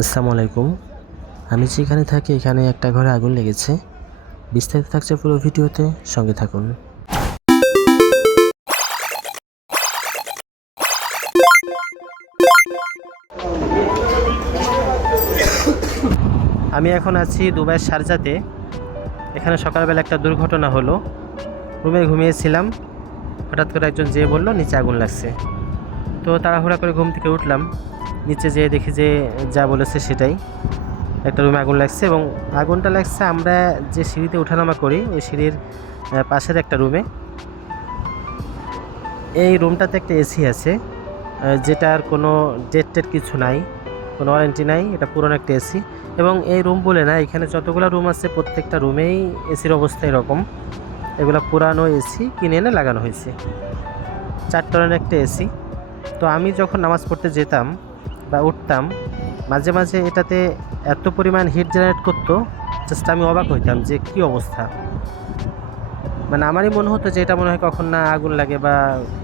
আসসালামু আলাইকুম। আমি যেখানে থাকি এখানে একটা ঘরে আগুন লেগেছে। বিস্তারিত থাকছে পুরো ভিডিওতে, সঙ্গে থাকুন। আমি এখন আছি দুবাইয়ের শারজাতে। এখানে সকালবেলা একটা দুর্ঘটনা হলো। রুমে ঘুমিয়েছিলাম, হঠাৎ করে একজন যেয়ে বলল নিচে আগুন লাগছে। তো তাড়াহুড়া করে ঘুম থেকে উঠলাম, নিচে যেয়ে দেখি যে যা বলেছে সেটাই, একটা রুমে আগুন লাগছে। এবং আগুনটা লাগছে আমরা যে সিঁড়িতে ওঠানামা করি ওই সিঁড়ির পাশের একটা রুমে। এই রুমটাতে একটা এসি আছে, যেটার কোনো ডেট কিছু নাই, কোনো ওয়ারেন্টি নাই। এটা পুরনো একটা এসি। এবং এই রুম বলে না, এখানে যতগুলো রুম আছে প্রত্যেকটা রুমেই এসির অবস্থা এরকম। এগুলো পুরানো এসি কিনে এনে লাগানো হয়েছে, 4 টনের একটা এসি। তো আমি যখন নামাজ পড়তে যেতাম বা উঠতাম, মাঝে মাঝে এটাতে এত পরিমাণ হিট জেনারেট করতো, জাস্ট আমি অবাক হইতাম যে কী অবস্থা। মানে আমারই মনে হতো যে এটা মনে হয় কখন না আগুন লাগে বা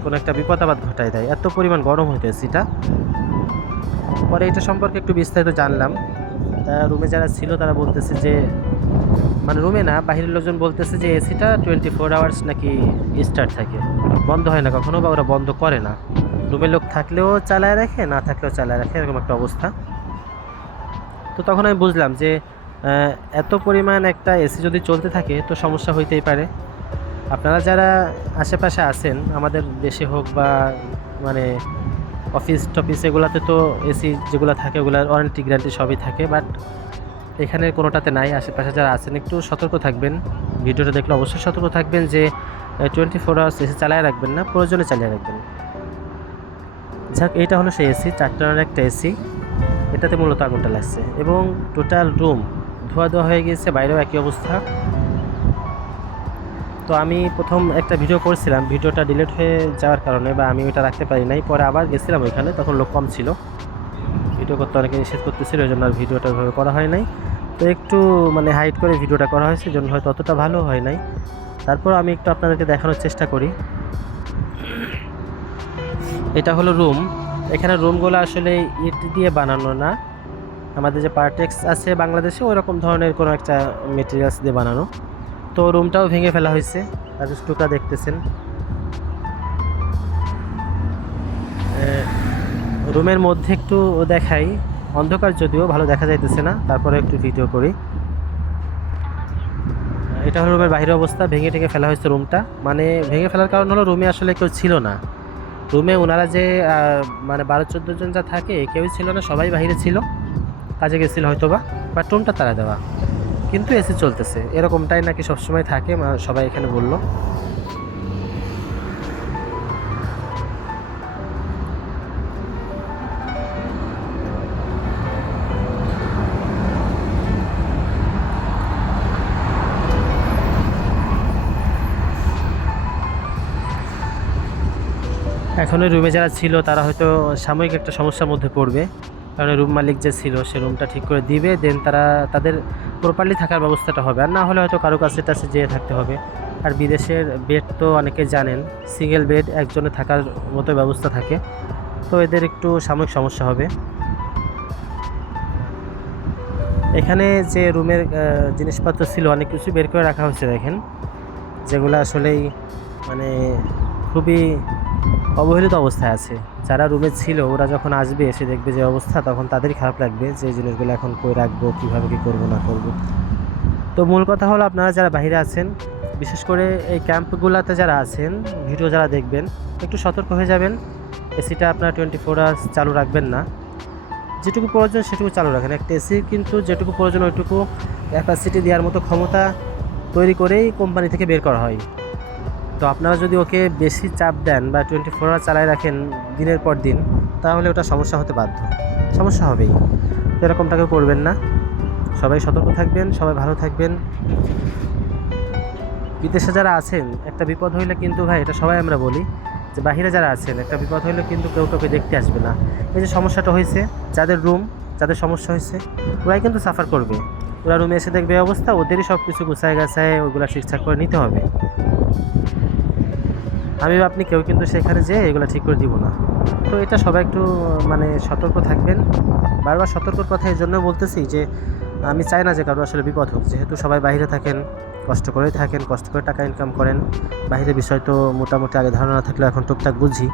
কোনো একটা বিপদ আপদ ঘটায় দেয়, এত পরিমাণ গরম হইতো এসিটা। পরে এটা সম্পর্কে একটু বিস্তারিত জানলাম। রুমে যারা ছিল তারা বলতেছে যে, মানে রুমে না, বাহিরের লোকজন বলতেছে যে এসিটা 24 আওয়ার্স নাকি স্টার্ট থাকে, বন্ধ হয় না কখনো, বা ওরা বন্ধ করে না। রুমের লোক থাকলেও চালায় রাখে, না থাকলেও চালায় রাখে, এরকম একটা অবস্থা। তো তখন আমি বুঝলাম যে এত পরিমাণ একটা এসি যদি চলতে থাকে তো সমস্যা হইতেই পারে। আপনারা যারা আশেপাশে আছেন, আমাদের দেশে হোক বা মানে অফিস টফিস, এগুলাতে তো এসি যেগুলো থাকে ওগুলোর ওয়ারেন্টি গ্যারান্টি সবই থাকে, বাট এখানে কোনোটাতে নাই। আশেপাশে যারা আছেন একটু সতর্ক থাকবেন, ভিডিওটা দেখলে অবশ্যই সতর্ক থাকবেন যে 24 আওয়ার্স এসি চালায় রাখবেন না, প্রয়োজনে চালিয়ে রাখবেন। যাক, এইটা হলো সেই এসি, 4 টনের একটা এসি। এটাতে মূলত আগুনটা লাগছে এবং টোটাল রুম ধোয়া ধোয়া হয়ে গিয়েছে, বাইরেও একই অবস্থা। তো আমি প্রথম একটা ভিডিও করছিলাম, ভিডিওটা ডিলিট হয়ে যাওয়ার কারণে বা আমি ওইটা রাখতে পারি নাই, পরে আবার গেছিলাম ওইখানে, তখন লোক কম ছিল, ভিডিও করতে অনেকে নিষেধ করতেছিল, ওই জন্য আর ভিডিওটা ওইভাবে করা হয় নাই। তো একটু মানে হাইড করে ভিডিওটা করা হয়েছে, জন্য হয়তো অতটা ভালো হয় নাই। তারপর আমি একটু আপনাদেরকে দেখানোর চেষ্টা করি। এটা হলো রুম। এখানে রুমগুলো আসলে ইট দিয়ে বানানো না, আমাদের যে পার্টেক্স আছে বাংলাদেশে ওই রকম ধরনের কোনো একটা মেটেরিয়ালস দিয়ে বানানো। তো রুমটাও ভেঙে ফেলা হয়েছে, রাজস্টুকা দেখতেছেন। রুমের মধ্যে একটু দেখাই, অন্ধকার যদিও ভালো দেখা যাইতেছে না, তারপরে একটু ভিডিও করি। এটা হলো রুমের বাইরের অবস্থা, ভেঙে টেঙে ফেলা হয়েছে রুমটা। মানে ভেঙে ফেলার কারণ হলো রুমে আসলে কেউ ছিল না। রুমে ওনারা যে মানে 12-14 জন যা থাকে কেউই ছিল না, সবাই বাইরে ছিল, কাজে গেছিল হয়তো বা রুমটা তালা দেওয়া, কিন্তু এসি চলতেছে, এরকমটাই নাকি সবসময় থাকে, সবাই এখানে বললো। এখন ওই রুমে যারা ছিল তারা হয়তো সাময়িক একটা সমস্যার মধ্যে পড়বে, কারণ রুম মালিক যে ছিল সে রুমটা ঠিক করে দিবে, দেন তারা তাদের প্রপারলি থাকার ব্যবস্থাটা হবে, আর না হলে হয়তো কারো কাছে টাছে যেয়ে থাকতে হবে। আর বিদেশের বেড তো অনেকে জানেন, সিঙ্গেল বেড একজনে থাকার মতো ব্যবস্থা থাকে, তো এদের একটু সাময়িক সমস্যা হবে। এখানে যে রুমের জিনিসপত্র ছিল অনেক কিছু বের করে রাখা হয়েছে দেখেন, যেগুলো আসলেই মানে খুবই অবহেলিত অবস্থায় আছে। যারা রুমে ছিল ওরা যখন আসবে এসে দেখবে যে অবস্থা, তখন তাদেরই খারাপ লাগবে যে এই জিনিসগুলো এখন কই রাখবো, কীভাবে কী করবো না করবো। তো মূল কথা হলো, আপনারা যারা বাইরে আছেন, বিশেষ করে এই ক্যাম্পগুলোতে যারা আছেন, ভিডিও যারা দেখবেন, একটু সতর্ক হয়ে যাবেন। এসিটা আপনারা 24 আওয়ার্স চালু রাখবেন না, যেটুকু প্রয়োজন সেটুকু চালু রাখেন। একটা এসি কিন্তু যেটুকু প্রয়োজন ওইটুকু ক্যাপাসিটি দেওয়ার মতো ক্ষমতা তৈরি করেই কোম্পানি থেকে বের করা হয়। তো আপনারা যদি ওকে বেশি চাপ দেন বা 24 আওয়ার চালায় রাখেন দিনের পর দিন, তাহলে ওটা সমস্যা হতে বাধ্য, সমস্যা হবেই। তো এরকমটাকে করবেন না, সবাই সতর্ক থাকবেন, সবাই ভালো থাকবেন। বিদেশে যারা আছেন একটা বিপদ হইলে কিন্তু ভাই, এটা সবাই আমরা বলি যে বাহিরে যারা আছেন একটা বিপদ হইলে কিন্তু কেউ কাউকে দেখতে আসবে না। এই যে সমস্যাটা হয়েছে, যাদের রুম, যাদের সমস্যা হয়েছে, ওরাই কিন্তু সাফার করবে। ওরা রুমে এসে দেখবে অবস্থা, ওদেরই সব কিছু গুছায় গাছায় ওইগুলো ঠিকঠাক করে নিতে হবে। আমি আপনি কেউ কিন্তু সেখানে যেয়ে এগুলো ঠিক করে দিব না। তো এটা সবাই একটু মানে সতর্ক থাকবেন। বারবার সতর্কর কথা এই জন্য বলতেছি যে আমি চাই না যে কারো আসলে বিপদ হোক, যেহেতু সবাই বাইরে থাকেন, কষ্ট করেই থাকেন, কষ্ট করে টাকা ইনকাম করেন। বাইরের বিষয় তো মোটামুটি আগে ধারণা থাকলেও এখন টুকটাক বুঝি।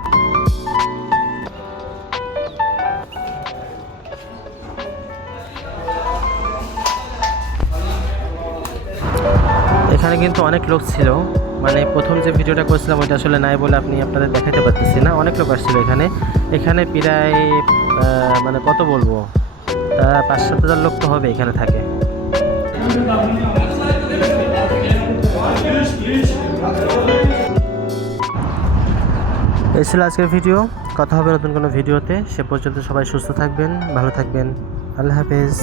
এখানে কিন্তু অনেক লোক ছিল, মানে প্রথম যে ভিডিওটা করেছিলাম ওইটা আসলে নাই বলে আপনাদের দেখাতে পারতেছি না। অনেক লোক আসছিল এখানে। এখানে প্রায় মানে কত বলবো, 5-7 হাজার লোক তো হবে এখানে থাকে। এই ছিল আজকের ভিডিও। কথা হবে নতুন কোনো ভিডিওতে। সে পর্যন্ত সবাই সুস্থ থাকবেন, ভালো থাকবেন। আল্লাহ হাফেজ।